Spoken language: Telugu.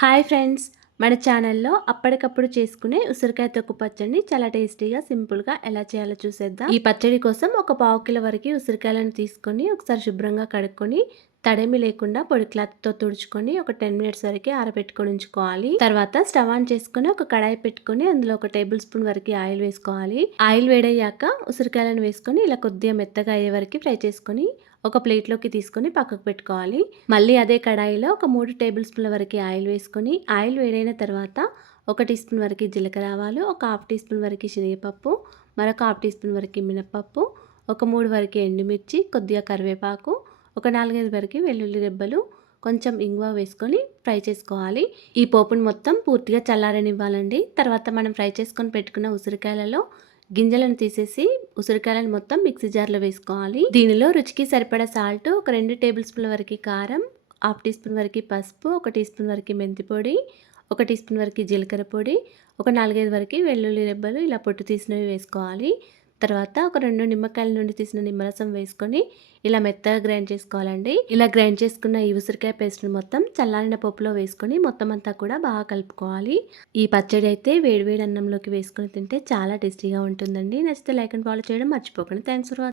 Hi friends. మన ఛానల్లో అప్పటికప్పుడు చేసుకునే ఉసిరికాయ తొక్కు పచ్చడిని చాలా టేస్టీగా సింపుల్గా ఎలా చేయాలో చూసేద్దాం. ఈ పచ్చడి కోసం ఒక పావు కిలో వరకు ఉసిరికాయలను తీసుకొని ఒకసారి శుభ్రంగా కడుక్కొని తడేమి లేకుండా పొడి క్లాత్తో తుడుచుకొని ఒక టెన్ మినిట్స్ వరకు ఆరబెట్టుకొని ఉంచుకోవాలి. తర్వాత స్టవ్ ఆన్ చేసుకుని ఒక కడాయి పెట్టుకొని అందులో ఒక టేబుల్ స్పూన్ వరకు ఆయిల్ వేసుకోవాలి. ఆయిల్ వేడయ్యాక ఉసిరికాయలను వేసుకొని ఇలా కొద్దిగా మెత్తగా అయ్యే వరకు ఫ్రై చేసుకొని ఒక ప్లేట్లోకి తీసుకొని పక్కకు పెట్టుకోవాలి. మళ్ళీ అదే కడాయిలో ఒక మూడు టేబుల్ స్పూన్ల వరకు ఆయిల్ వేసుకొని ఆయిల్ వేడైన తర్వాత ఒక టీ స్పూన్ వరకు జీలకర్ర ఆవాలు ఒక హాఫ్ టీ స్పూన్ వరకు శనగపప్పు మరొక హాఫ్ టీ స్పూన్ వరకు మినపప్పు ఒక మూడు వరకు ఎండుమిర్చి కొద్దిగా కరివేపాకు ఒక నాలుగైదు వరకు వెల్లుల్లి రెబ్బలు కొంచెం ఇంగువ వేసుకొని ఫ్రై చేసుకోవాలి. ఈ పోపుని మొత్తం పూర్తిగా చల్లారనివ్వాలండి. తర్వాత మనం ఫ్రై చేసుకొని పెట్టుకున్న ఉసిరికాయలలో గింజలను తీసేసి ఉసిరికాయలను మొత్తం మిక్సీ జార్లో వేసుకోవాలి. దీనిలో రుచికి సరిపడా సాల్ట్ ఒక రెండు టేబుల్ స్పూన్ల వరకు కారం హాఫ్ టీ స్పూన్ వరకు పసుపు ఒక టీ స్పూన్ వరకు మెంతి పొడి ఒక టీ స్పూన్ వరకు జీలకర్ర పొడి ఒక నాలుగైదు వరకు వెల్లుల్లి రెబ్బలు ఇలా పొట్టు తీసినవి వేసుకోవాలి. తర్వాత ఒక రెండు నిమ్మకాయల నుండి తీసిన నిమ్మరసం వేసుకొని ఇలా మెత్తగా గ్రైండ్ చేసుకోవాలండి. ఇలా గ్రైండ్ చేసుకున్న ఈ ఉసిరికాయ పేస్ట్ని మొత్తం చల్లారిన పప్పులో వేసుకొని మొత్తం అంతా కూడా బాగా కలుపుకోవాలి. ఈ పచ్చడి అయితే వేడివేడి అన్నంలోకి వేసుకొని తింటే చాలా టేస్టీగా ఉంటుందండి. నచ్చితే లైక్ అండ్ ఫాలో చేయడం మర్చిపోకండి. Thanks for